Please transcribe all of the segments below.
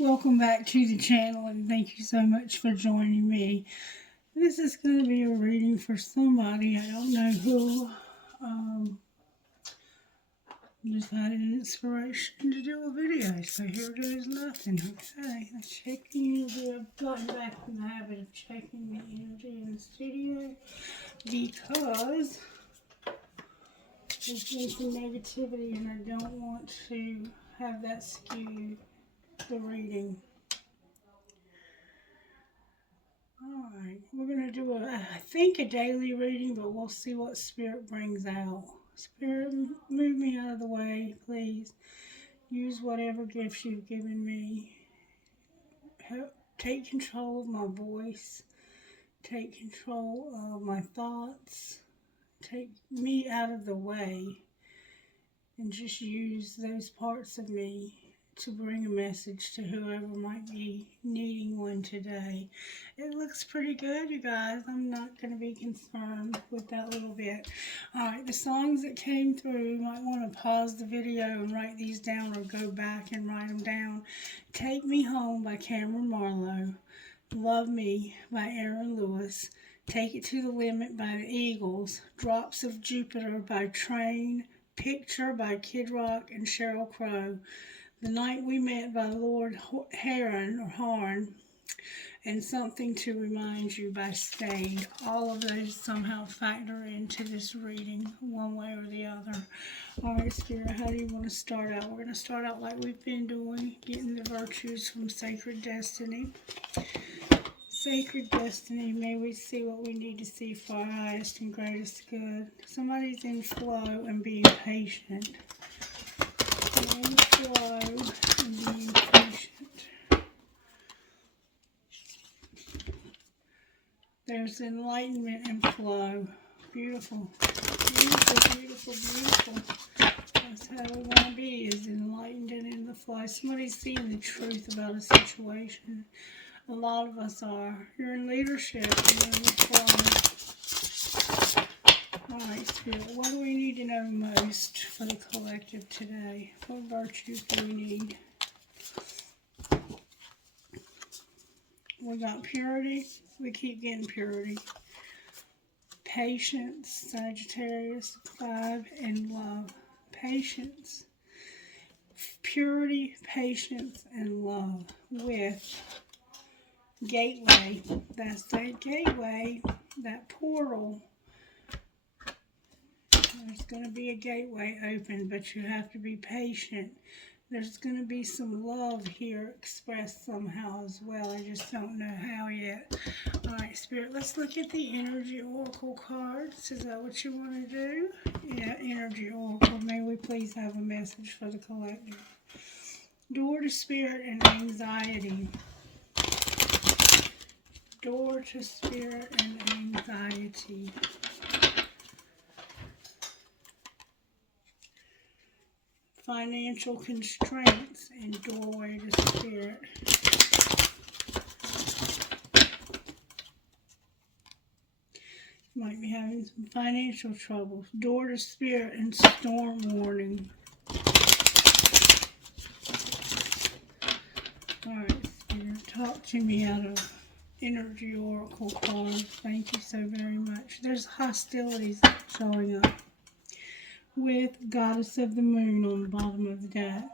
Welcome back to the channel and thank you so much for joining me. This is going to be a reading for somebody. I don't know who. Just had an inspiration to do a video, so here goes nothing. Okay, let's check the energy. I've gotten back in the habit of checking the energy in the studio because there's been some negativity and I don't want to have that skew the reading. Alright, we're going to do I think a daily reading, but we'll see what Spirit brings out. Spirit, move me out of the way, please. Use whatever gifts you've given me. Take control of my voice. Take control of my thoughts. Take me out of the way. And just use those parts of me to bring a message to whoever might be needing one today. It looks pretty good, you guys. I'm not going to be concerned with that little bit. Alright, the songs that came through, you might want to pause the video and write these down or go back and write them down. Take Me Home by Cameron Marlowe. Love Me by Aaron Lewis. Take It to the Limit by the Eagles. Drops of Jupiter by Train. Picture by Kid Rock and Sheryl Crow. The Night We Met by Lord Horn, and Something to Remind You by Stade. All of those somehow factor into this reading one way or the other. Alright, Spirit, how do you want to start out? We're going to start out like we've been doing, getting the virtues from Sacred Destiny. Sacred Destiny, may we see what we need to see for our highest and greatest good. Somebody's in flow and being patient. In flow and being patient. There's enlightenment and flow. Beautiful. Beautiful, beautiful, beautiful. That's how we want to be, is enlightened and in the flow. Somebody's seeing the truth about a situation. A lot of us are. You're in leadership. You're in the flow. Alright, Spirit, what do we need to know most for the collective today? What virtues do we need? We got purity. We keep getting purity. Patience, Sagittarius, 5, and love. Patience. Purity, patience, and love with gateway. That's that gateway, that portal. There's going to be a gateway open, but you have to be patient. There's going to be some love here expressed somehow as well. I just don't know how yet. Alright, Spirit, let's look at the Energy Oracle cards. Is that what you want to do? Yeah, Energy Oracle. May we please have a message for the collective. Door to Spirit and Anxiety. Door to Spirit and Anxiety. Financial constraints and doorway to Spirit. You might be having some financial troubles. Door to Spirit and storm warning. Alright, Spirit, talk to me out of Energy Oracle cards. Thank you so very much. There's hostilities showing up with Goddess of the Moon on the bottom of the deck.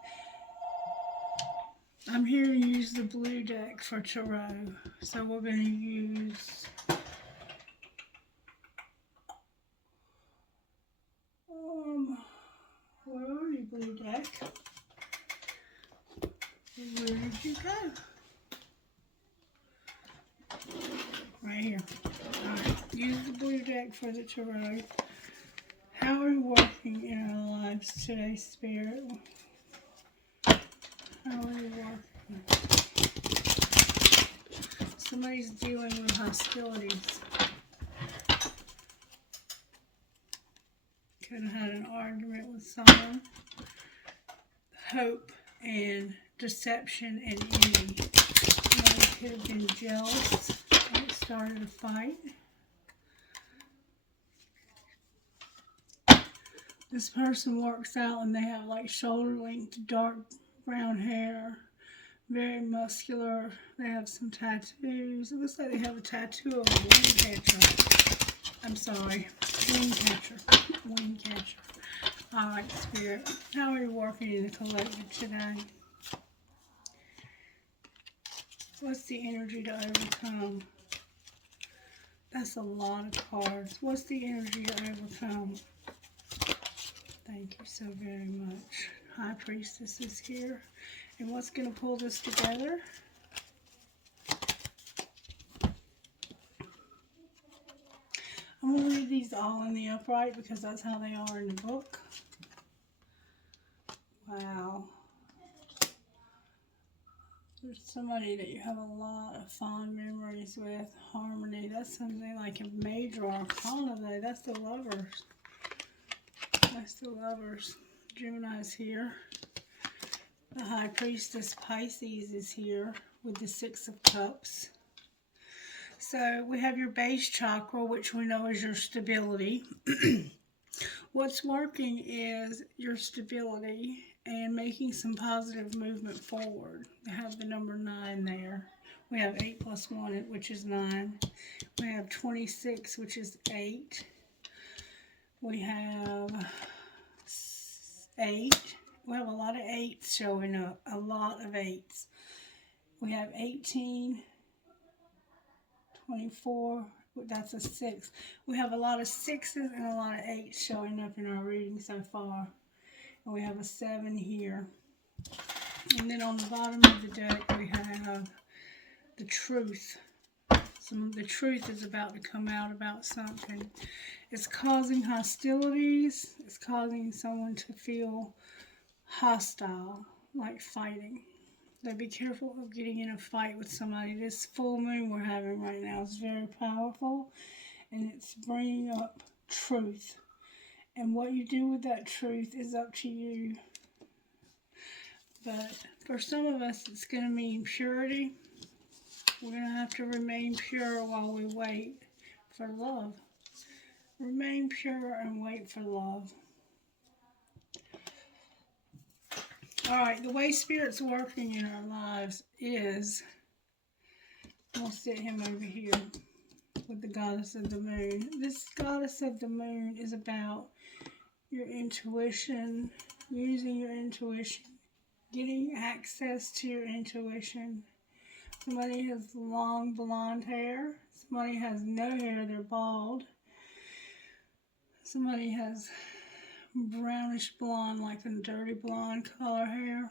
I'm here to use the blue deck for tarot. So we're going to use where are you, blue deck? Where did you go? Right here. Alright, use the blue deck for the tarot. How are we working in our lives today, Spirit? How are we working? Somebody's dealing with hostilities. Could have had an argument with someone. Hope and deception and envy. Somebody could have been jealous and started a fight. This person works out and they have like shoulder length dark brown hair, Very muscular. They have some tattoos. It looks like they have a tattoo of a wing catcher. I'm sorry. Wing catcher. Wing catcher. All right, Spirit. How are you working in the collective today? What's the energy to overcome? That's a lot of cards. What's the energy to overcome? Thank you so very much. High Priestess is here. And what's going to pull this together? I'm going to read these all in the upright because that's how they are in the book. Wow. There's somebody that you have a lot of fond memories with. Harmony. That's something like a major arcana though. That's the Lovers. That's the Lovers. Gemini's here. The High Priestess Pisces is here with the Six of Cups. So we have your base chakra, which we know is your stability. What's working is your stability and making some positive movement forward. We have the number 9 there. We have 8 plus 1, which is 9. We have 26, which is 8. We have 8. We have a lot of 8s showing up. A lot of 8s. We have 18, 24. That's a 6. We have a lot of 6s and a lot of 8s showing up in our reading so far. And we have a 7 here. And then on the bottom of the deck, we have the Truth. The truth is about to come out about something. It's causing hostilities. It's causing someone to feel hostile, like fighting. So be careful of getting in a fight with somebody. This full moon we're having right now is very powerful. And it's bringing up truth. And what you do with that truth is up to you. But for some of us, it's going to mean purity. We're going to have to remain pure while we wait for love. Remain pure and wait for love. All right, the way Spirit's working in our lives is, we'll sit him over here with the Goddess of the Moon. This Goddess of the Moon is about your intuition, using your intuition, getting access to your intuition. Somebody has long blonde hair. Somebody has no hair, they're bald. Somebody has brownish blonde, like a dirty blonde color hair.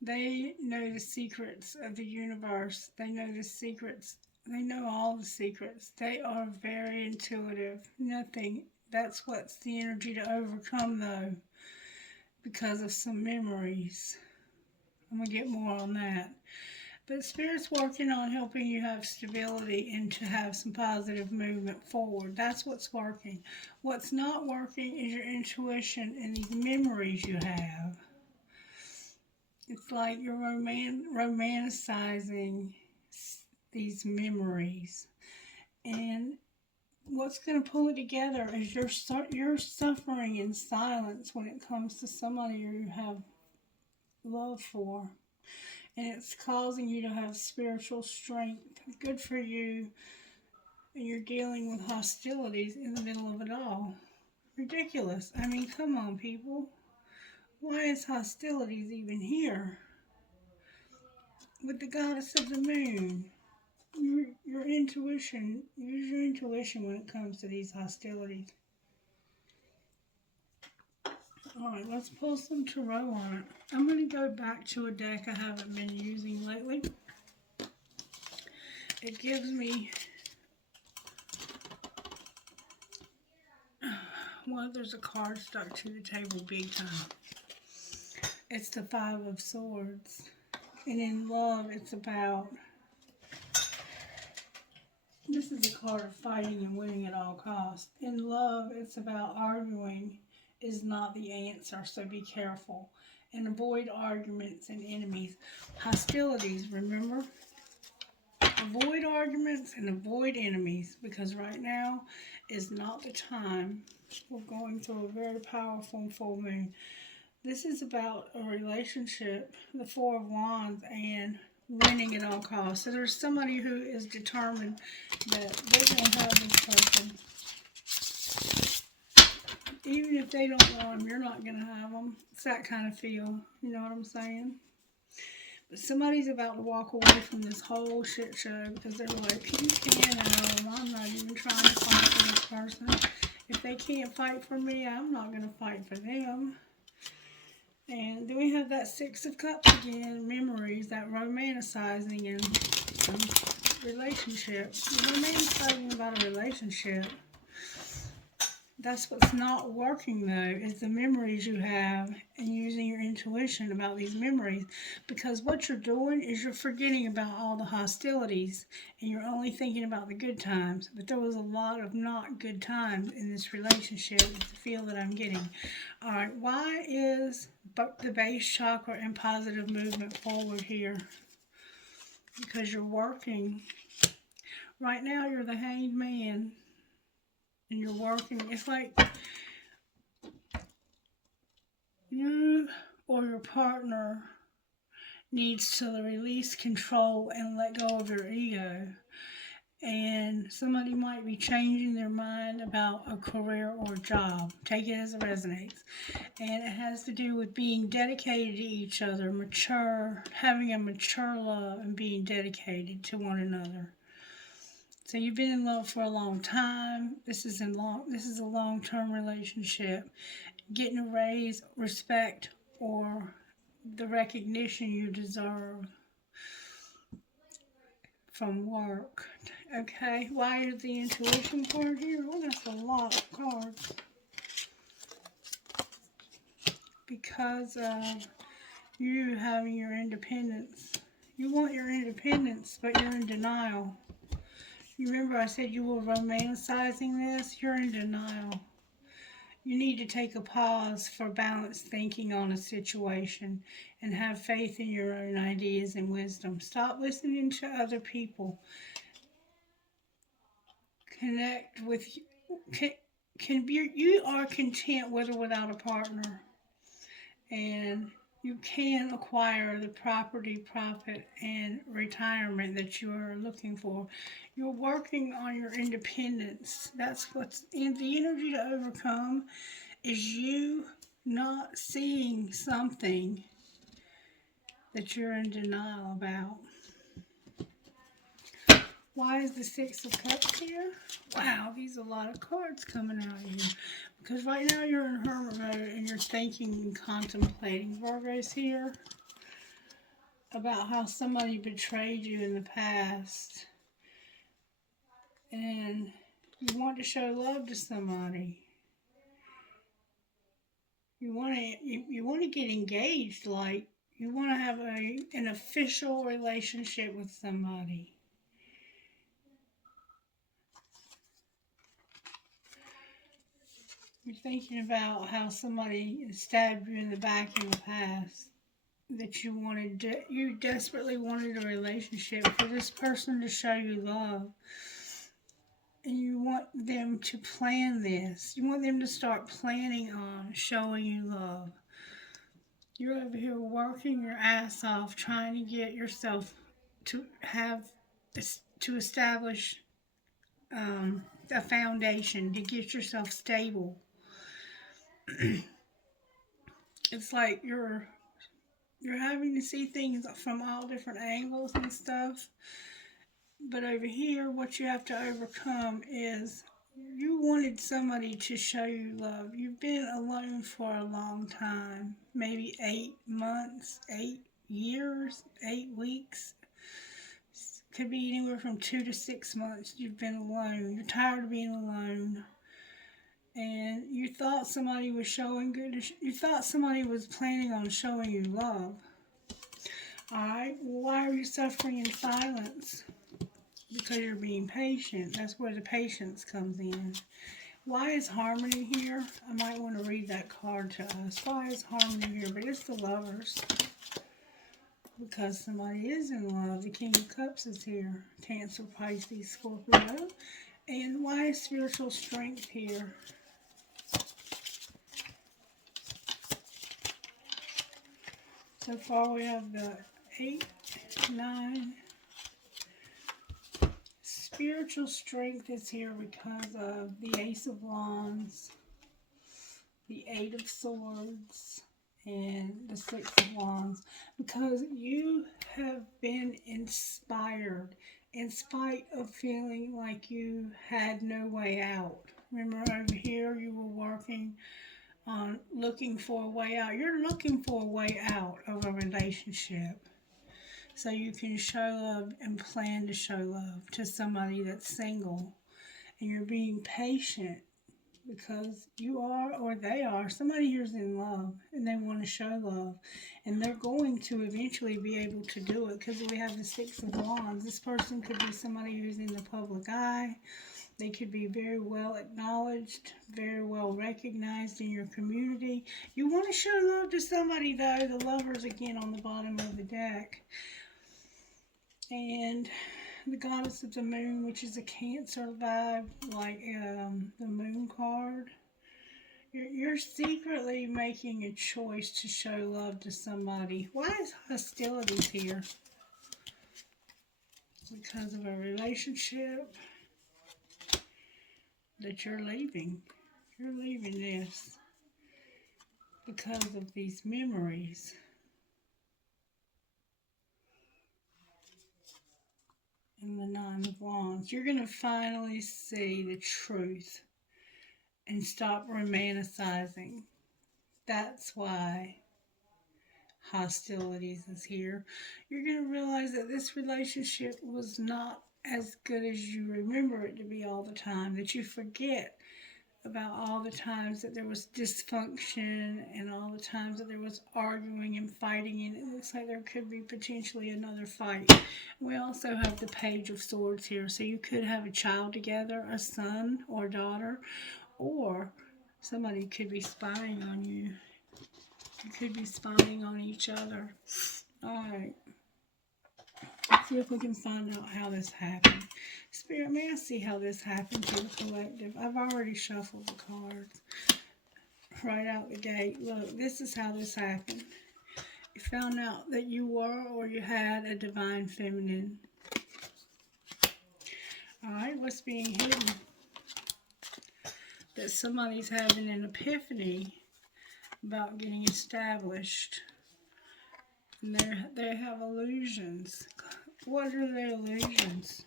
They know the secrets of the universe. They know the secrets. They know all the secrets. They are very intuitive. Nothing. That's what's the energy to overcome, though, because of some memories. I'm going to get more on that. But Spirit's working on helping you have stability and to have some positive movement forward. That's what's working. What's not working is your intuition and these memories you have. It's like you're romanticizing these memories. And what's going to pull it together is you're suffering in silence when it comes to somebody you have love for. And it's causing you to have spiritual strength. Good for you. And you're dealing with hostilities in the middle of it all. Ridiculous. I mean, come on, people. Why is hostilities even here? With the Goddess of the Moon. Your intuition. Use your intuition when it comes to these hostilities. Alright, let's pull some tarot on it. I'm going to go back to a deck I haven't been using lately. It gives me... Well, there's a card stuck to the table big time. It's the 5 of Swords. And in love, it's about... This is a card of fighting and winning at all costs. In love, it's about arguing is not the answer, so be careful. And avoid arguments and enemies. Hostilities, remember? Avoid arguments and avoid enemies, because right now is not the time. We're going through a very powerful full moon. This is about a relationship, the Four of Wands, and winning at all costs. So there's somebody who is determined that they're going to have this person. Even if they don't want them, you're not going to have them. It's that kind of feel. You know what I'm saying? But somebody's about to walk away from this whole shit show because they're like, you can't have them. I'm not even trying to fight for this person. If they can't fight for me, I'm not going to fight for them. And then we have that Six of Cups again, memories, that romanticizing in some relationship. Romanticizing about a relationship. That's what's not working though, is the memories you have and using your intuition about these memories. Because what you're doing is you're forgetting about all the hostilities and you're only thinking about the good times. But there was a lot of not good times in this relationship, the feel that I'm getting. Alright, why is the base chakra in positive movement forward here? Because you're working. Right now you're the hanged man. And you're working. It's like you or your partner needs to release control and let go of your ego. And somebody might be changing their mind about a career or job. Take it as it resonates. And it has to do with being dedicated to each other, mature, having a mature love and being dedicated to one another. So you've been in love for a long time. This is a long-term relationship. Getting a raise, respect, or the recognition you deserve from work. Okay, why is the intuition card here? Well, that's a lot of cards. Because of you having your independence. You want your independence, but you're in denial. You remember I said you were romanticizing this? You're in denial. You need to take a pause for balanced thinking on a situation and have faith in your own ideas and wisdom. Stop listening to other people. Connect with, you are content with or without a partner. And you can acquire the property, profit, and retirement that you are looking for. You're working on your independence. That's what's in the energy to overcome, is you not seeing something that you're in denial about. Why is the Six of Cups here? Wow, these are a lot of cards coming out here. Because right now you're in hermit mode and you're thinking and contemplating. Virgo's here about how somebody betrayed you in the past. And you want to show love to somebody. You want to get engaged, like you want to have an official relationship with somebody. You're thinking about how somebody stabbed you in the back in the past. That you desperately wanted a relationship for this person to show you love. And you want them to plan this. You want them to start planning on showing you love. You're over here working your ass off trying to get yourself to establish a foundation, to get yourself stable. It's like you're having to see things from all different angles and stuff. But over here, what you have to overcome is you wanted somebody to show you love. You've been alone for a long time, maybe 8 months, 8 years, 8 weeks. Could be anywhere from 2 to 6 months you've been alone. You're tired of being alone. And you thought somebody was you thought somebody was planning on showing you love. Alright, why are you suffering in silence? Because you're being patient. That's where the patience comes in. Why is harmony here? I might want to read that card to us. Why is harmony here? But it's the Lovers. Because somebody is in love. The King of Cups is here. Cancer, Pisces, Scorpio. And why is spiritual strength here? So far we have the 8, 9. Spiritual strength is here because of the Ace of Wands, the 8 of Swords, and the 6 of Wands. Because you have been inspired in spite of feeling like you had no way out. Remember over here you were working on looking for a way out. You're looking for a way out of a relationship so you can show love and plan to show love to somebody that's single. And you're being patient because you are, or they are, somebody here's in love and they want to show love. And they're going to eventually be able to do it because we have the 6 of Wands. This person could be somebody who's in the public eye. They could be very well acknowledged, very well recognized in your community. You want to show love to somebody, though. The Lovers again on the bottom of the deck. And the Goddess of the Moon, which is a Cancer vibe, like the Moon card. You're secretly making a choice to show love to somebody. Why is hostilities here? Because of a relationship that you're leaving. You're leaving this because of these memories. And the 9 of Wands. You're going to finally see the truth and stop romanticizing. That's why hostilities is here. You're going to realize that this relationship was not as good as you remember it to be all the time, that you forget about all the times that there was dysfunction and all the times that there was arguing and fighting, and it looks like there could be potentially another fight. We also have the Page of Swords here, so you could have a child together, a son or daughter, or somebody could be spying on you. You could be spying on each other. Alright. Let's see if we can find out how this happened. Spirit, may I see how this happened to the collective? I've already shuffled the cards right out the gate. Look, this is how this happened. You found out that you were or you had a divine feminine. Alright, what's being hidden? That somebody's having an epiphany about getting established. And they have illusions. What are their illusions?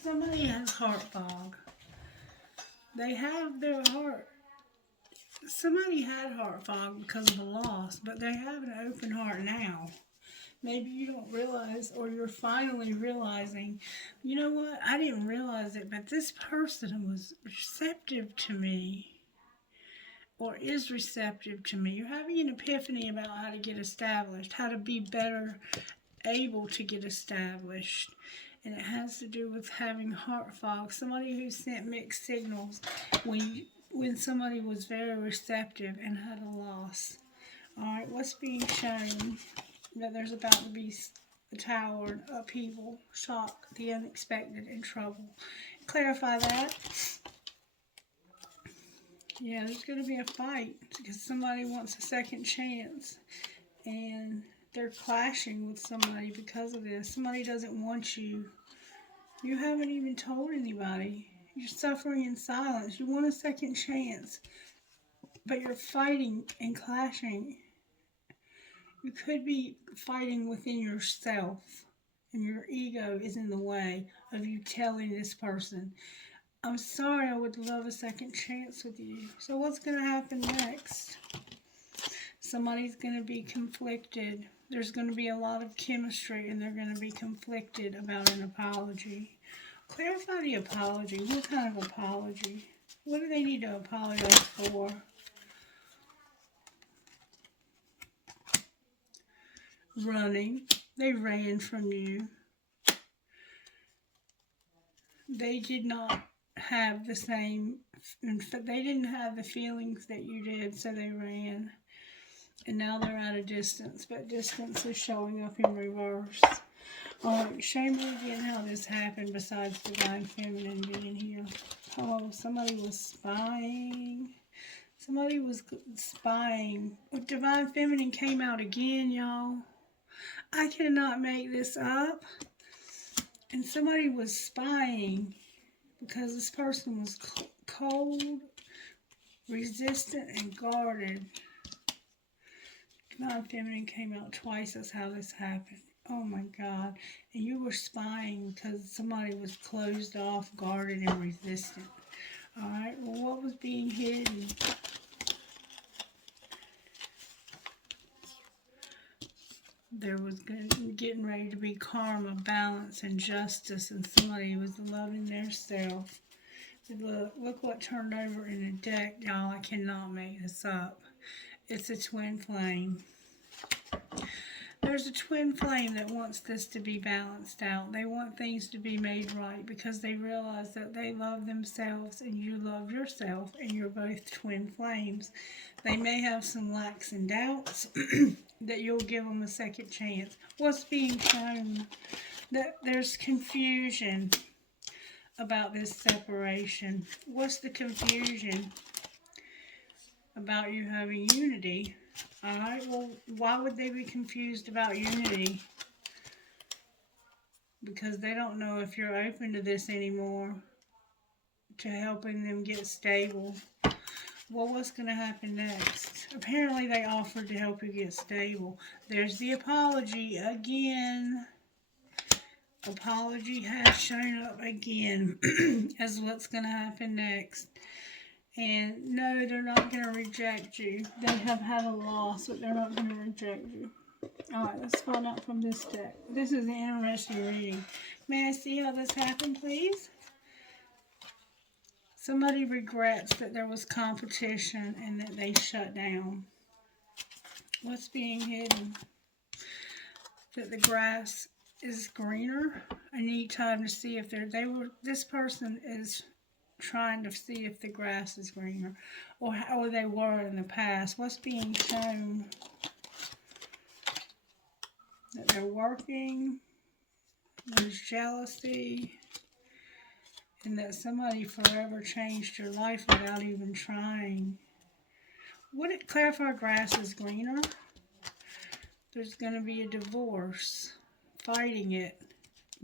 Somebody has heart fog. They have their heart. Somebody had heart fog because of the loss, but they have an open heart now. Maybe you don't realize, or you're finally realizing, you know what, I didn't realize it, but this person was receptive to me, or is receptive to me. You're having an epiphany about how to get established, how to be better able to get established. And it has to do with having heart fog. Somebody who sent mixed signals when somebody was very receptive and had a loss. Alright, what's being shown? That there's about to be a tower, upheaval, shock, the unexpected, and trouble. Clarify that. Yeah, there's going to be a fight because somebody wants a second chance. And they're clashing with somebody because of this. Somebody doesn't want you. You haven't even told anybody. You're suffering in silence. You want a second chance. But you're fighting and clashing. You could be fighting within yourself. And your ego is in the way of you telling this person, I'm sorry, I would love a second chance with you. So what's going to happen next? Somebody's going to be conflicted. There's going to be a lot of chemistry and they're going to be conflicted about an apology. Clarify the apology. What kind of apology? What do they need to apologize for? Running. They ran from you. They did not have the same, they didn't have the feelings that you did, so they ran. And now they're at a distance, but distance is showing up in reverse. Alright, show me again how this happened besides Divine Feminine being here. Oh, somebody was spying. Somebody was spying. Divine Feminine came out again, y'all. I cannot make this up. And somebody was spying because this person was cold, resistant, and guarded. Divine Feminine came out twice. That's how this happened. Oh my God. And you were spying because somebody was closed off, guarded, and resistant. Alright, well, what was being hidden? There was getting ready to be karma, balance, and justice, and somebody was loving their self. Look what turned over in the deck, y'all. I cannot make this up. It's a twin flame. There's a twin flame that wants this to be balanced out. They want things to be made right because they realize that they love themselves and you love yourself, and you're both twin flames. They may have some lacks and doubts that you'll give them a second chance. What's being shown? That there's confusion about this separation. What's the confusion? About you having unity. Alright, well, why would they be confused about unity? Because they don't know if you're open to this anymore, to helping them get stable. Well, what's going to happen next? Apparently they offered to help you get stable. There's the apology again. Apology has shown up again as what's going to happen next. And no, they're not going to reject you. They have had a loss, but they're not going to reject you. Alright, let's find out from this deck. This is an interesting reading. May I see how this happened, please? Somebody regrets that there was competition and that they shut down. What's being hidden? That the grass is greener. I need time to see if this person is trying to see if the grass is greener, or how they were in the past. What's being shown? That they're working, there's jealousy, and that somebody forever changed your life without even trying. Would it clarify grass is greener? There's going to be a divorce, fighting it,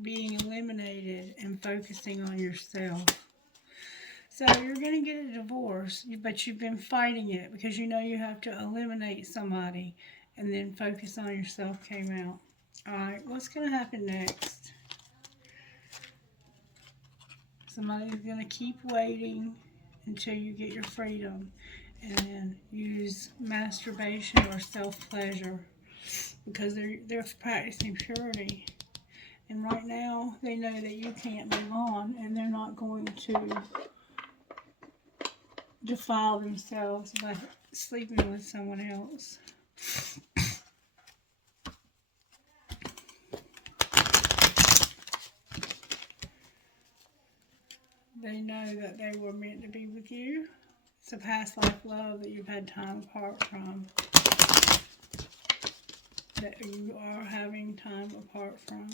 being eliminated, and focusing on yourself. So you're going to get a divorce, but you've been fighting it because you know you have to eliminate somebody, and then focus on yourself came out. Alright, what's going to happen next? Somebody's going to keep waiting until you get your freedom, and then use masturbation or self-pleasure because they're practicing purity. And right now, they know that you can't move on, and they're not going to defile themselves by sleeping with someone else. They know that they were meant to be with you. It's a past life love that you've had time apart from. That you are having time apart from.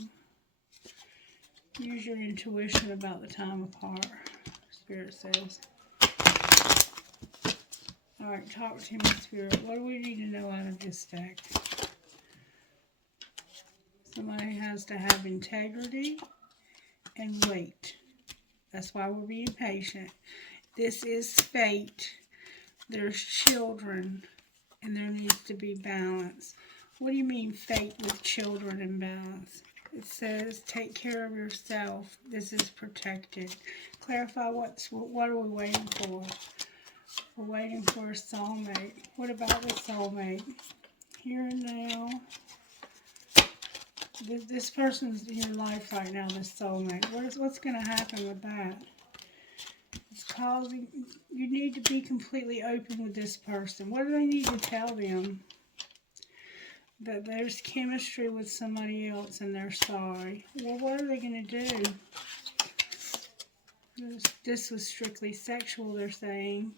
Use your intuition about the time apart, Spirit says. Alright, talk to me, Spirit. What do we need to know out of this deck? Somebody has to have integrity and wait. That's why we're being patient. This is fate. There's children, and there needs to be balance. What do you mean fate with children and balance? It says take care of yourself. This is protected. Clarify what are we waiting for? We're waiting for a soulmate. What about the soulmate? Here and now. This person's in your life right now, this soulmate. What's going to happen with that? It's causing, you need to be completely open with this person. What do they need to tell them? That there's chemistry with somebody else and they're sorry. Well, what are they going to do? This was strictly sexual, they're saying.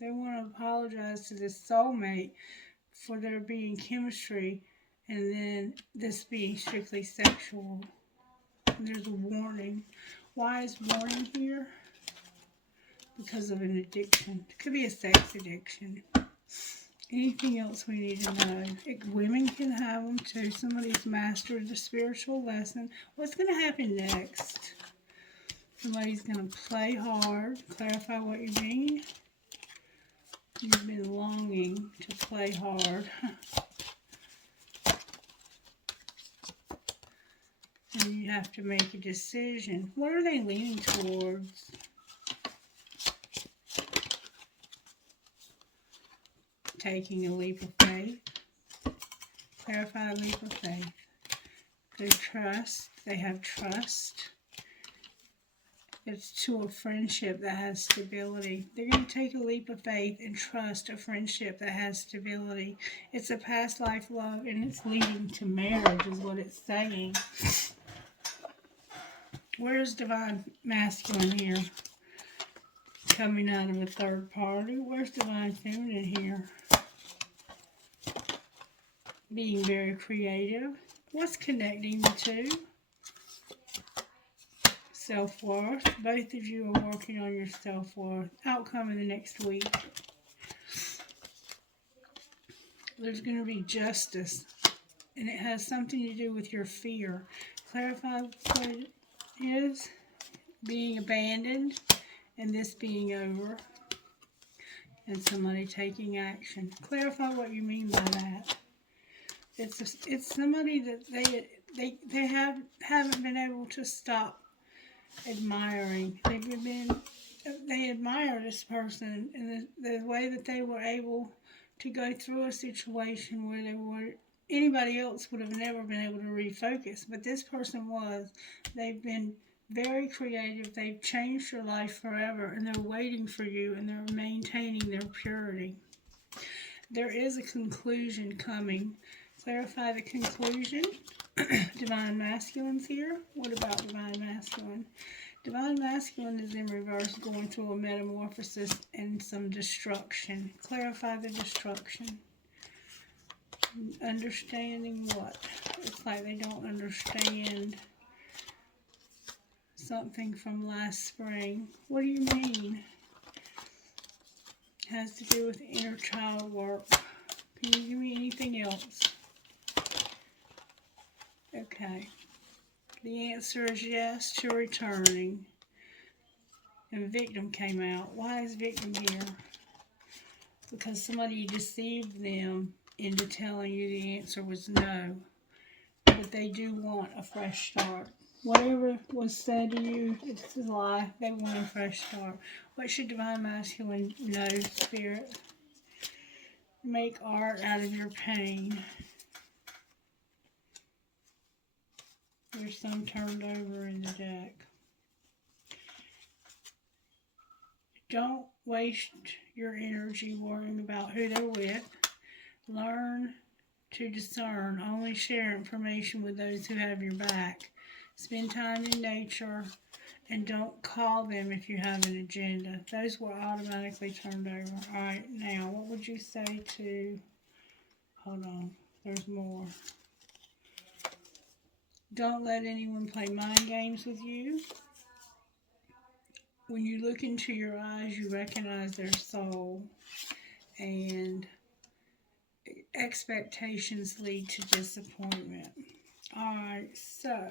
They want to apologize to this soulmate for there being chemistry and then this being strictly sexual. And there's a warning. Why is warning here? because of an addiction. It could be a sex addiction. Anything else we need to know? Women can have them too. Somebody's mastered the spiritual lesson. What's going to happen next? Somebody's going to play hard. Clarify what you mean. You've been longing to play hard. And you have to make a decision. What are they leaning towards? Taking a leap of faith. Clarify a leap of faith. They trust. They have trust. It's to a friendship that has stability. They're going to take a leap of faith and trust a friendship that has stability. It's a past life love, and it's leading to marriage is what it's saying. Where's divine masculine here? Coming out of a third party. Where's divine feminine here? Being very creative. What's connecting the two? Self-worth. Both of you are working on your self-worth. Outcome in the next week. There's going to be justice. And it has something to do with your fear. Clarify what it is. Being abandoned. And this being over. And somebody taking action. Clarify what you mean by that. It's somebody that they haven't been able to stop admiring. They admire this person, and the way that they were able to go through a situation where anybody else would have never been able to refocus, but this person was. They've been very creative. They've changed your life forever, and they're waiting for you, and they're maintaining their purity. There is a conclusion coming. Clarify the conclusion. Divine masculine's here. What about divine masculine? Divine masculine is in reverse, going through a metamorphosis and some destruction. Clarify the destruction. Understanding what? It's like they don't understand something from last spring. What do you mean? It has to do with inner child work. Can you give me anything else? Okay. The answer is yes to returning. And victim came out. Why is victim here? Because somebody deceived them into telling you the answer was no. But they do want a fresh start. Whatever was said to you, it's a lie. They want a fresh start. What should divine masculine know, spirit? Make art out of your pain. There's some turned over in the deck. Don't waste your energy worrying about who they're with. Learn to discern. Only share information with those who have your back. Spend time in nature, and don't call them if you have an agenda. Those were automatically turned over. All right, now, what would you say to... Hold on, there's more. Don't let anyone play mind games with you. When you look into your eyes, you recognize their soul. And expectations lead to disappointment. Alright, so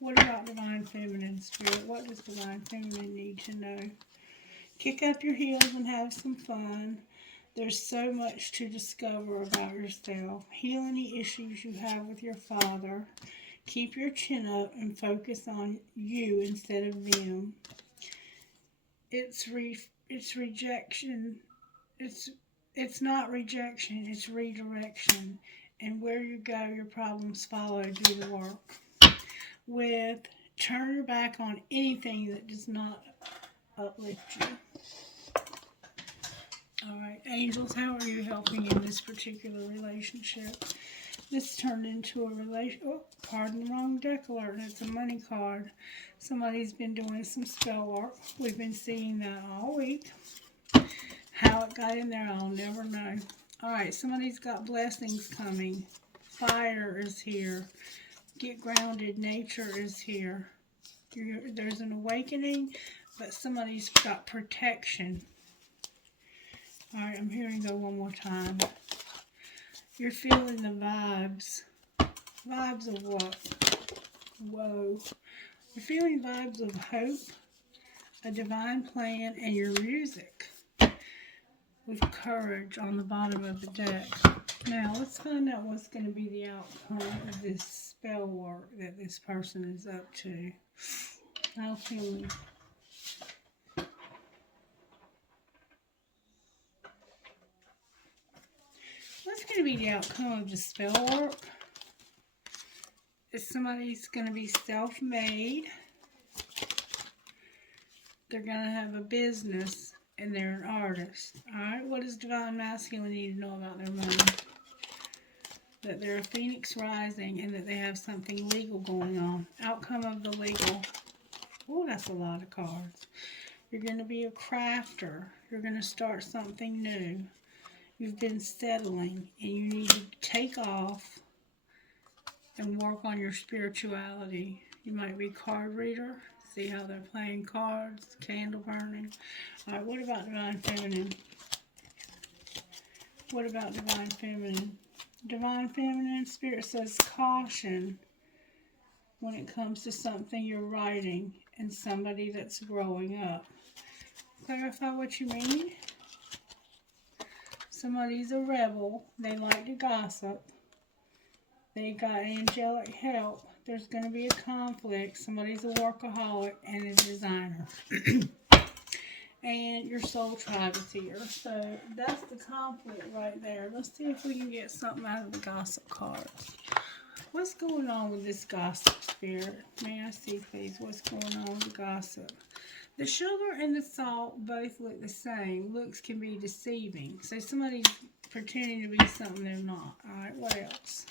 what about divine feminine spirit? What does divine feminine need to know? Kick up your heels and have some fun. There's so much to discover about yourself. Heal any issues you have with your father. Keep your chin up and focus on you instead of them. It's rejection. It's not rejection, it's redirection. And where you go, your problems follow. Do the work. Turn your back on anything that does not uplift you. Alright, angels, how are you helping in this particular relationship? This turned into a pardon the wrong deck alert, and it's a money card. Somebody's been doing some spell work. We've been seeing that all week. How it got in there, I'll never know. Alright, somebody's got blessings coming. Fire is here. Get grounded. Nature is here. There's an awakening. but somebody's got protection. Alright, I'm hearing go one more time. You're feeling the vibes. Vibes of what? Whoa. You're feeling vibes of hope, a divine plan, and your music with courage on the bottom of the deck. Now, let's find out what's going to be the outcome of this spell work that this person is up to. How can we? What's going to be the outcome of the spell work? Is somebody's going to be self-made. They're going to have a business, and they're an artist. Alright, what does Divine Masculine need to know about their money? That they're a phoenix rising and that they have something legal going on. Outcome of the legal. Oh, that's a lot of cards. You're going to be a crafter. You're going to start something new. You've been settling and you need to take off and work on your spirituality. You might be a card reader. See how they're playing cards, candle burning. Alright, what about Divine Feminine? What about Divine Feminine? Divine Feminine, Spirit says caution when it comes to something you're writing and somebody that's growing up. Clarify what you mean. Somebody's a rebel. They like to gossip. They got angelic help. There's going to be a conflict. Somebody's a workaholic and a designer. And your soul tribe is here. So that's the conflict right there. Let's see if we can get something out of the gossip cards. What's going on with this gossip, Spirit? May I see, please, what's going on with the gossip? The sugar and the salt both look the same. Looks can be deceiving. So somebody's pretending to be something they're not. Alright, what else?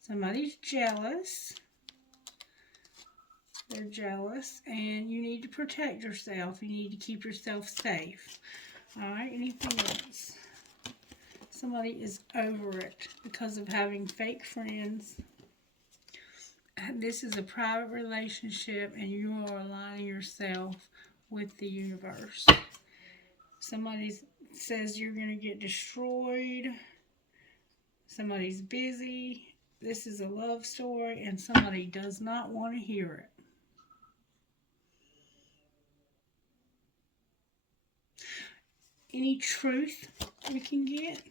Somebody's jealous. They're jealous, and you need to protect yourself. You need to keep yourself safe. Alright, anything else? Somebody is over it because of having fake friends. This is a private relationship, and you are aligning yourself with the universe. Somebody says you're going to get destroyed. Somebody's busy. This is a love story, and somebody does not want to hear it. Any truth we can get?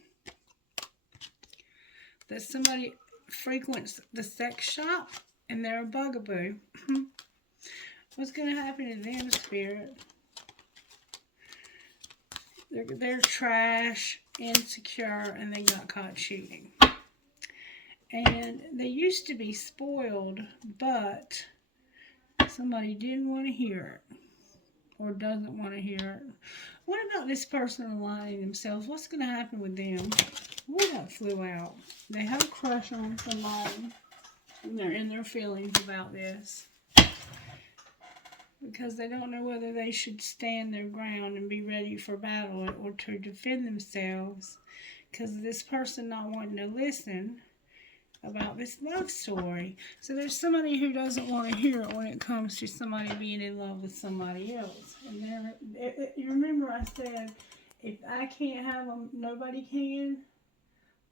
That somebody frequents the sex shop and they're a bugaboo. What's going to happen to them, Spirit? They're trash, insecure, and they got caught cheating. And they used to be spoiled, but somebody didn't want to hear it. Or doesn't want to hear it. What about this person aligning themselves? What's going to happen with them? Ooh, that flew out. They have a crush on somebody. And they're in their feelings about this. Because they don't know whether they should stand their ground and be ready for battle or to defend themselves. Because of this person not wanting to listen about this love story. So there's somebody who doesn't want to hear it when it comes to somebody being in love with somebody else. And you remember I said, if I can't have them, nobody can.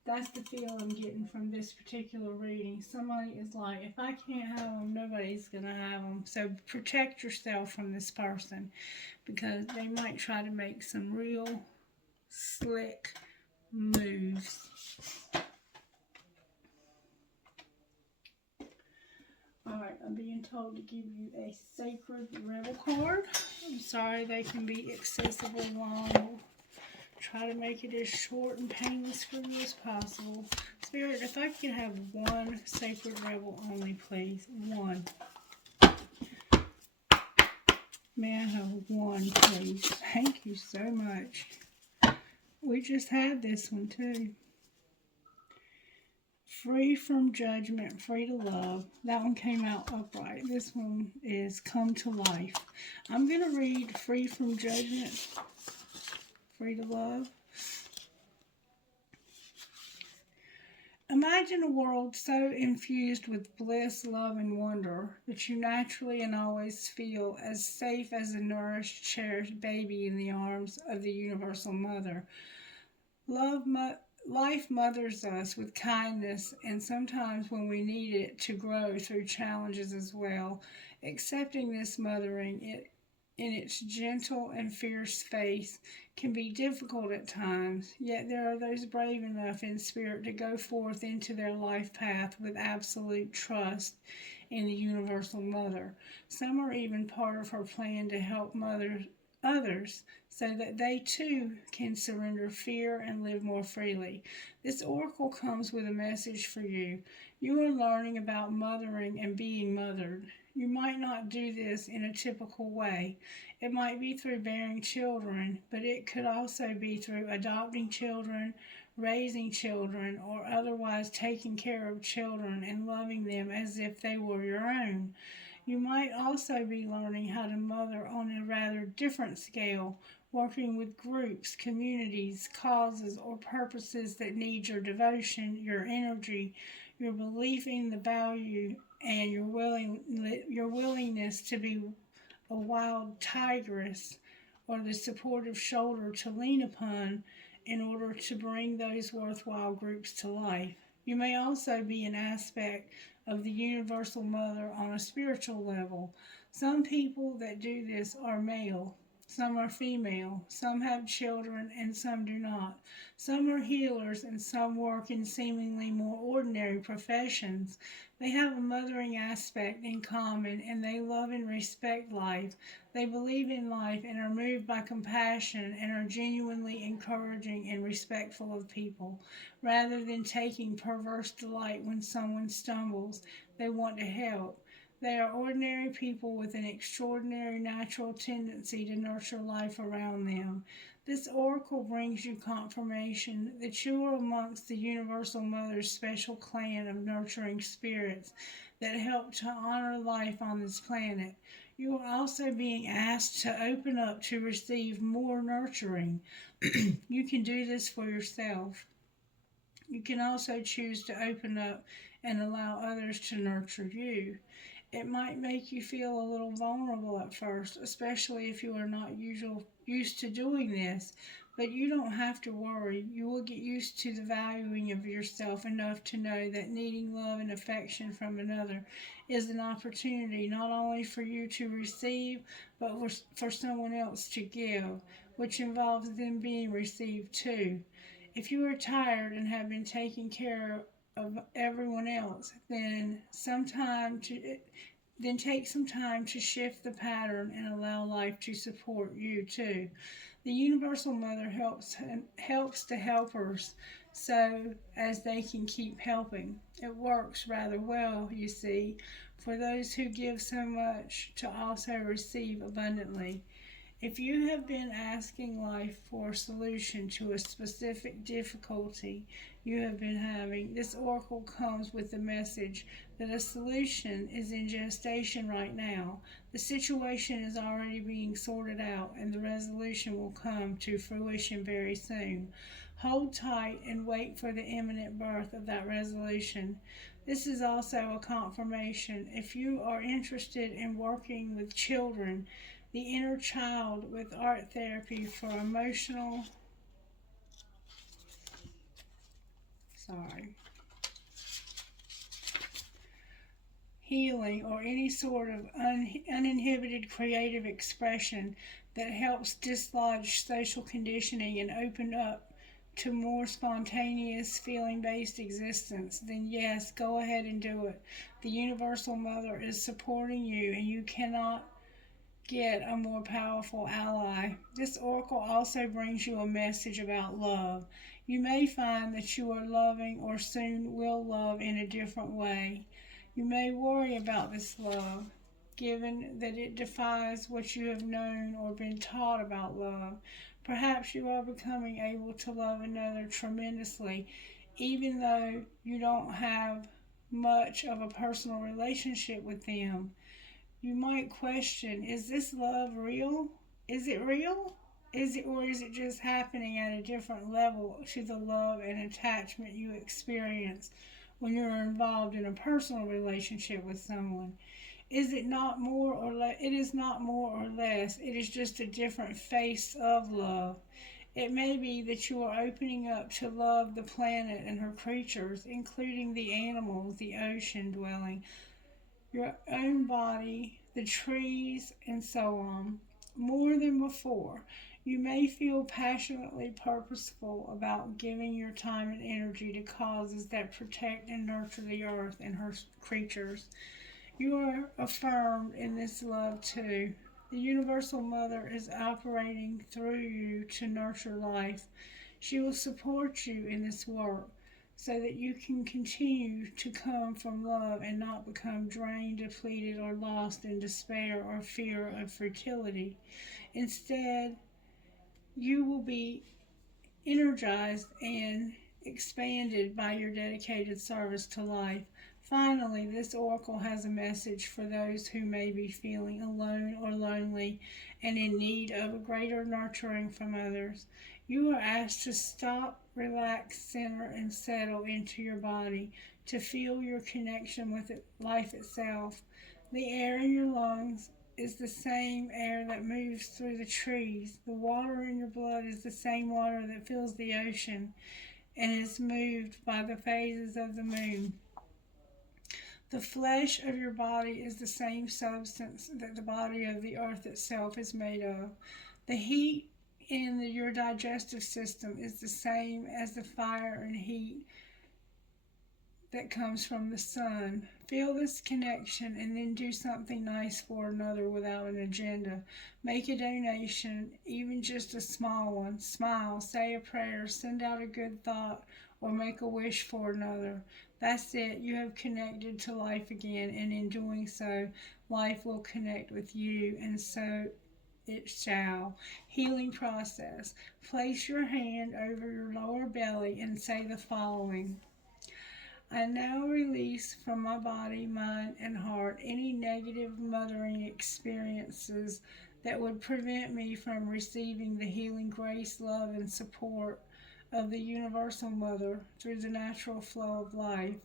That's the feel I'm getting from this particular reading. Somebody is like, if I can't have them, nobody's going to have them. So protect yourself from this person because they might try to make some real slick moves. Alright, I'm being told to give you a Sacred Rebel card. I'm sorry they can be excessively long. Try to make it as short and painless for you as possible. Spirit, if I could have one Sacred Rebel only, please. One. May I have one, please? Thank you so much. We just had this one, too. Free from judgment, free to love. That one came out upright. This one is come to life. I'm going to read free from judgment, free to love. Imagine a world so infused with bliss, love, and wonder that you naturally and always feel as safe as a nourished, cherished baby in the arms of the Universal Mother. Love, life mothers us with kindness, and sometimes when we need it to grow through challenges as well. Accepting this mothering in its gentle and fierce face can be difficult at times, yet there are those brave enough in spirit to go forth into their life path with absolute trust in the Universal Mother. Some are even part of her plan to help others so that they too can surrender fear and live more freely. This oracle comes with a message for you. You are learning about mothering and being mothered. You might not do this in a typical way. It might be through bearing children, but it could also be through adopting children, raising children, or otherwise taking care of children and loving them as if they were your own. You might also be learning how to mother on a rather different scale, working with groups, communities, causes, or purposes that need your devotion, your energy, your belief in the value, and your willingness to be a wild tigress or the supportive shoulder to lean upon in order to bring those worthwhile groups to life. You may also be an aspect of the Universal Mother on a spiritual level. Some people that do this are male, some are female, some have children, and some do not. Some are healers, and some work in seemingly more ordinary professions. They have a mothering aspect in common, and they love and respect life. They believe in life and are moved by compassion and are genuinely encouraging and respectful of people. Rather than taking perverse delight when someone stumbles, they want to help. They are ordinary people with an extraordinary natural tendency to nurture life around them. This oracle brings you confirmation that you are amongst the Universal Mother's special clan of nurturing spirits that help to honor life on this planet. You are also being asked to open up to receive more nurturing. You can do this for yourself. You can also choose to open up and allow others to nurture you. It might make you feel a little vulnerable at first, especially if you are not used to doing this. But you don't have to worry. You will get used to the valuing of yourself enough to know that needing love and affection from another is an opportunity not only for you to receive, but for someone else to give, which involves them being received too. If you are tired and have been taking care of everyone else, then take some time to shift the pattern and allow life to support you too. The Universal Mother helps the helpers so as they can keep helping. It works rather well, you see, for those who give so much to also receive abundantly. If you have been asking life for a solution to a specific difficulty you have been having, this oracle comes with the message that a solution is in gestation right now. The situation is already being sorted out, and the resolution will come to fruition very soon. Hold tight and wait for the imminent birth of that resolution. This is also a confirmation. If you are interested in working with children, the inner child with art therapy for emotional sorry healing, or any sort of uninhibited creative expression that helps dislodge social conditioning and open up to more spontaneous feeling based existence, then yes, go ahead and do it. The Universal Mother is supporting you, and you cannot get a more powerful ally. This oracle also brings you a message about love. You may find that you are loving or soon will love in a different way. You may worry about this love, given that it defies what you have known or been taught about love. Perhaps you are becoming able to love another tremendously, even though you don't have much of a personal relationship with them. You might question, is this love real? Is it real? Is it just happening at a different level to the love and attachment you experience when you're involved in a personal relationship with someone? Is it not more or less? It is not more or less. It is just a different face of love. It may be that you are opening up to love the planet and her creatures, including the animals, the ocean dwelling, your own body, the trees, and so on, more than before. You may feel passionately purposeful about giving your time and energy to causes that protect and nurture the earth and her creatures. You are affirmed in this love too. The Universal Mother is operating through you to nurture life. She will support you in this work so that you can continue to come from love and not become drained, depleted, or lost in despair or fear of fertility. Instead, you will be energized and expanded by your dedicated service to life. Finally, this oracle has a message for those who may be feeling alone or lonely and in need of a greater nurturing from others. You are asked to stop, relax, center, and settle into your body to feel your connection with life itself. The air in your lungs is the same air that moves through the trees. The water in your blood is the same water that fills the ocean and is moved by the phases of the moon. The flesh of your body is the same substance that the body of the earth itself is made of. The heat in your digestive system is the same as the fire and heat that comes from the sun. Feel this connection and then do something nice for another without an agenda. Make a donation, even just a small one. Smile, say a prayer, send out a good thought, or make a wish for another. That's it. You have connected to life again, and in doing so, life will connect with you, and so it shall. Healing process. Place your hand over your lower belly and say the following. I now release from my body, mind, and heart any negative mothering experiences that would prevent me from receiving the healing grace, love, and support of the Universal Mother through the natural flow of life.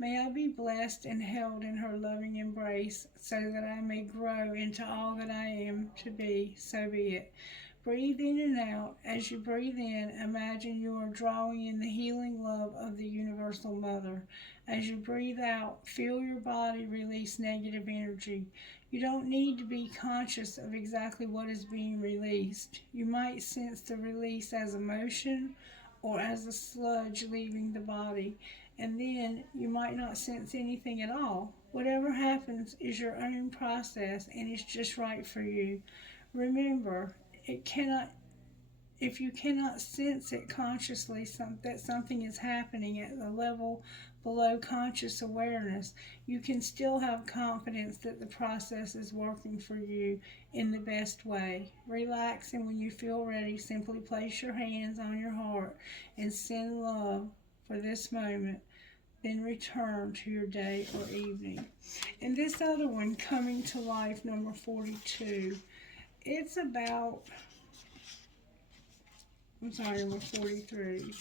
May I be blessed and held in her loving embrace so that I may grow into all that I am to be, so be it. Breathe in and out. As you breathe in, imagine you are drawing in the healing love of the Universal Mother. As you breathe out, feel your body release negative energy. You don't need to be conscious of exactly what is being released. You might sense the release as emotion or as a sludge leaving the body, and then you might not sense anything at all. Whatever happens is your own process and it's just right for you. Remember, it cannot if you cannot sense it consciously that something is happening at the level below conscious awareness, you can still have confidence that the process is working for you in the best way. Relax, and when you feel ready, simply place your hands on your heart and send love for this moment. Then return to your day or evening. And this other one, Coming to Life, number 42, it's about, number 43.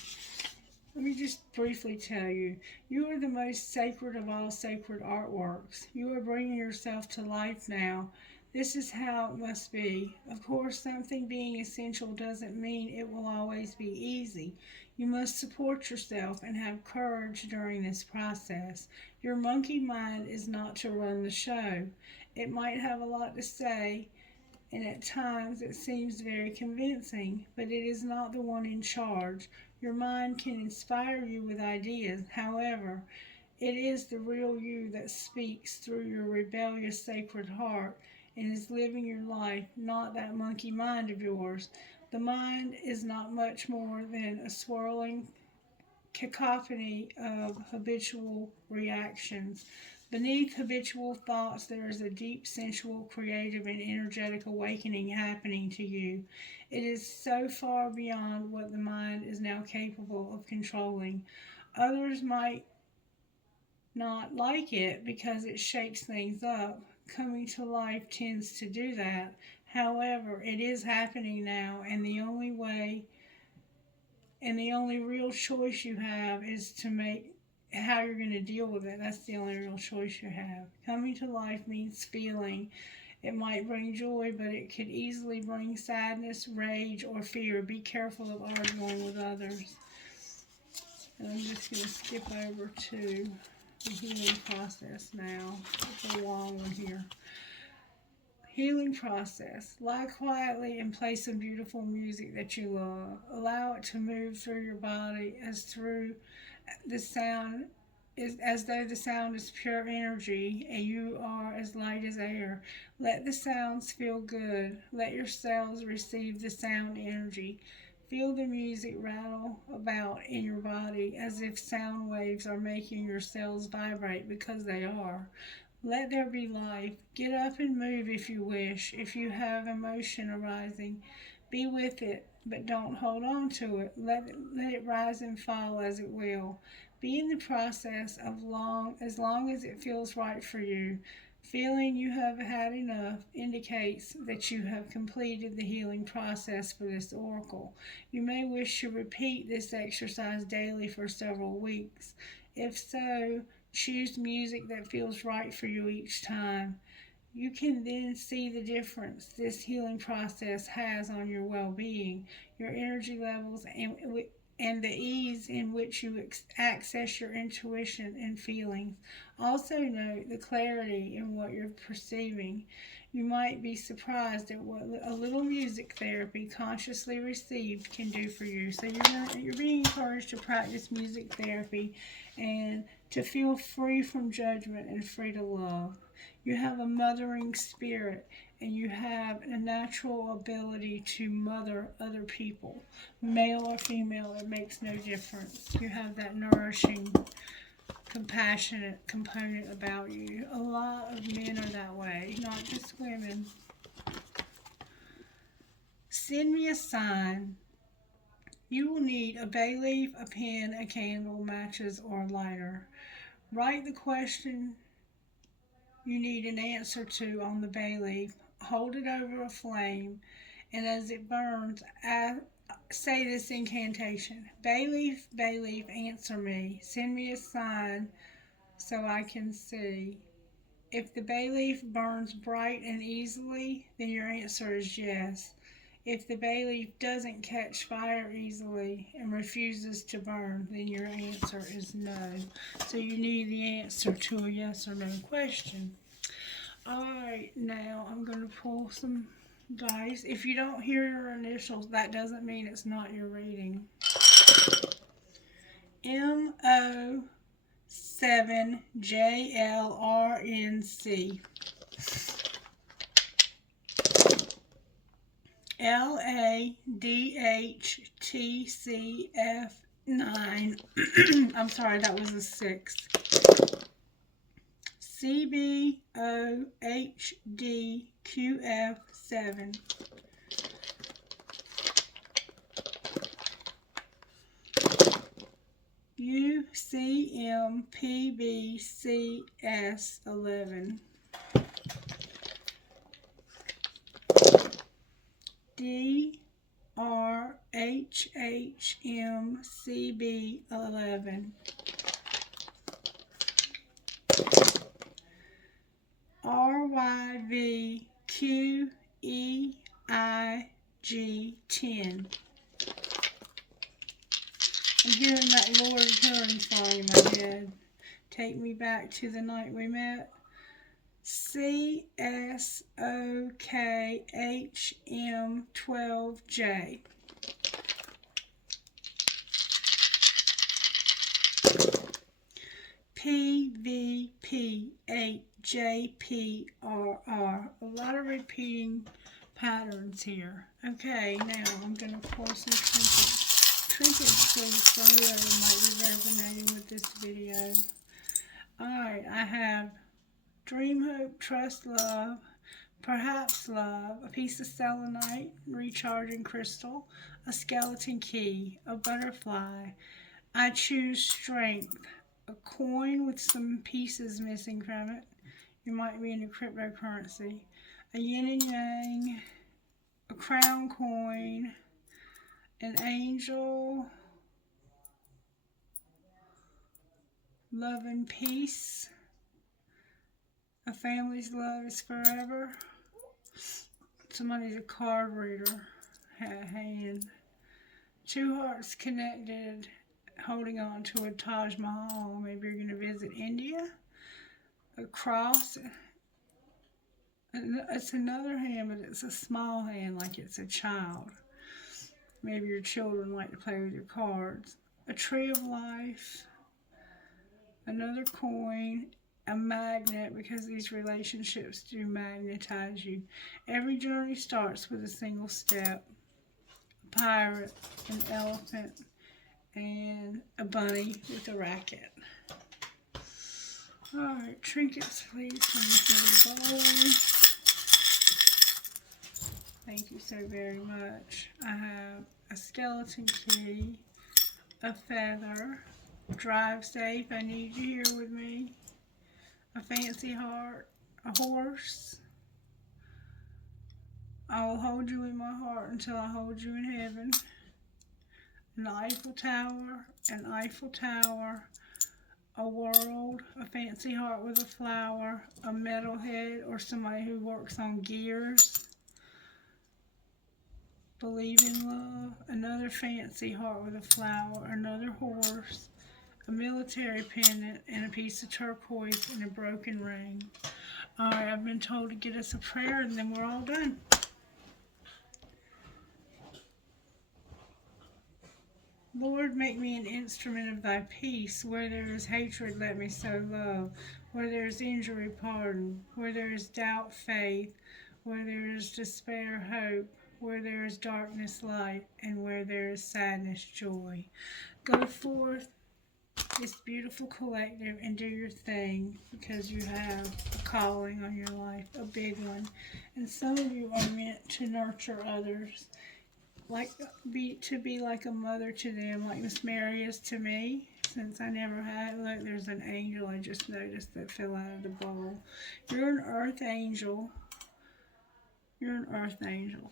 Let me just briefly tell you, you are the most sacred of all sacred artworks. You are bringing yourself to life now. This is how it must be. Of course, something being essential doesn't mean it will always be easy. You must support yourself and have courage during this process. Your monkey mind is not to run the show. It might have a lot to say, and at times it seems very convincing, but it is not the one in charge. Your mind can inspire you with ideas. However, it is the real you that speaks through your rebellious sacred heart and is living your life, not that monkey mind of yours. The mind is not much more than a swirling cacophony of habitual reactions. Beneath habitual thoughts, there is a deep, sensual, creative, and energetic awakening happening to you. It is so far beyond what the mind is now capable of controlling. Others might not like it because it shakes things up. Coming to life tends to do that. However, it is happening now, and the only way and the only real choice you have is to make how you're going to deal with it. That's the only real choice you have. Coming to life means feeling. It might bring joy, but it could easily bring sadness, rage, or fear. Be careful of arguing with others. And I'm just going to skip over to the healing process now. It's a long one here. Healing process. Lie quietly and play some beautiful music that you love. Allow it to move through your body the sound as though the sound is pure energy and you are as light as air. Let the sounds feel good. Let your cells receive the sound energy. Feel the music rattle about in your body as if sound waves are making your cells vibrate, because they are. Let there be life. Get up and move if you wish. If you have emotion arising, be with it, but don't hold on to it. Let it rise and fall as it will. Be in the process as long as it feels right for you. Feeling you have had enough indicates that you have completed the healing process for this oracle. You may wish to repeat this exercise daily for several weeks. If so, choose music that feels right for you each time. You can then see the difference this healing process has on your well-being, your energy levels, and the ease in which you access your intuition and feelings. Also note the clarity in what you're perceiving. You might be surprised at what a little music therapy consciously received can do for you. So you're being encouraged to practice music therapy and to feel free from judgment and free to love. You have a mothering spirit, and you have a natural ability to mother other people, male or female, it makes no difference. You have that nourishing, compassionate component about you. A lot of men are that way, not just women. Send me a sign. You will need a bay leaf, a pen, a candle, matches, or a lighter. Write the question you need an answer to on the bay leaf. Hold it over a flame, and as it burns, say this incantation: Bay leaf, answer me. Send me a sign so I can see. If the bay leaf burns bright and easily, then your answer is yes. If the bay leaf doesn't catch fire easily and refuses to burn, then your answer is no. So you need the answer to a yes or no question. Alright, now I'm going to pull some dice. If you don't hear your initials, that doesn't mean it's not your reading. MO7JLRNC. LADHTCF9. I'm sorry, that was a 6. CBOHDQF7. UCMPBCS11. DRHHMCB11. RYVQEIG10. I'm hearing that Lord Hearing song in my head. Take me back to the night we met. CSOKHM12J. PVP8JPRR. A lot of repeating patterns here. Okay, now I'm going to pour some trinkets please for whoever might be resonating with this video. Alright, I have Dream, Hope, Trust, Love, Perhaps Love, a piece of selenite, recharging crystal, a skeleton key, a butterfly. I choose Strength, a coin with some pieces missing from it. You might be into cryptocurrency. A yin and yang, a crown coin, an angel, love and peace, a family's love is forever. Somebody's a card reader, hand. Two hearts connected, holding on to a Taj Mahal. Maybe you're going to visit India. A cross. It's another hand, but it's a small hand, like it's a child. Maybe your children like to play with your cards. A tree of life. Another coin. A magnet, because these relationships do magnetize you. Every journey starts with a single step. A pirate, an elephant, and a bunny with a racket. Alright, trinkets please from this little bowl. Thank you so very much. I have a skeleton key, a feather, drive safe, I need you here with me, a fancy heart, a horse, I'll hold you in my heart until I hold you in heaven, an Eiffel Tower, a world, a fancy heart with a flower, a metalhead or somebody who works on gears, believe in love, another fancy heart with a flower, another horse, a military pendant, and a piece of turquoise and a broken ring. Alright, I've been told to get us a prayer and then we're all done. Lord, make me an instrument of thy peace. Where there is hatred, let me sow love. Where there is injury, pardon. Where there is doubt, faith. Where there is despair, hope. Where there is darkness, light. And where there is sadness, joy. Go forth, this beautiful collective, and do your thing, because you have a calling on your life, a big one. And some of you are meant to nurture others. To be like a mother to them, like Miss Mary is to me, since I never had. Look, there's an angel I just noticed that fell out of the bowl. You're an earth angel. You're an earth angel.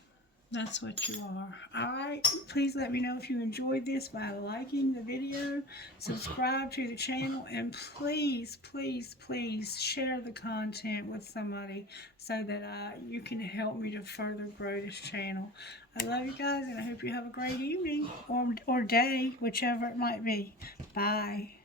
That's what you are. Alright, please let me know if you enjoyed this by liking the video, subscribe to the channel, and please, please, please share the content with somebody so that you can help me to further grow this channel. I love you guys, and I hope you have a great evening or day, whichever it might be. Bye.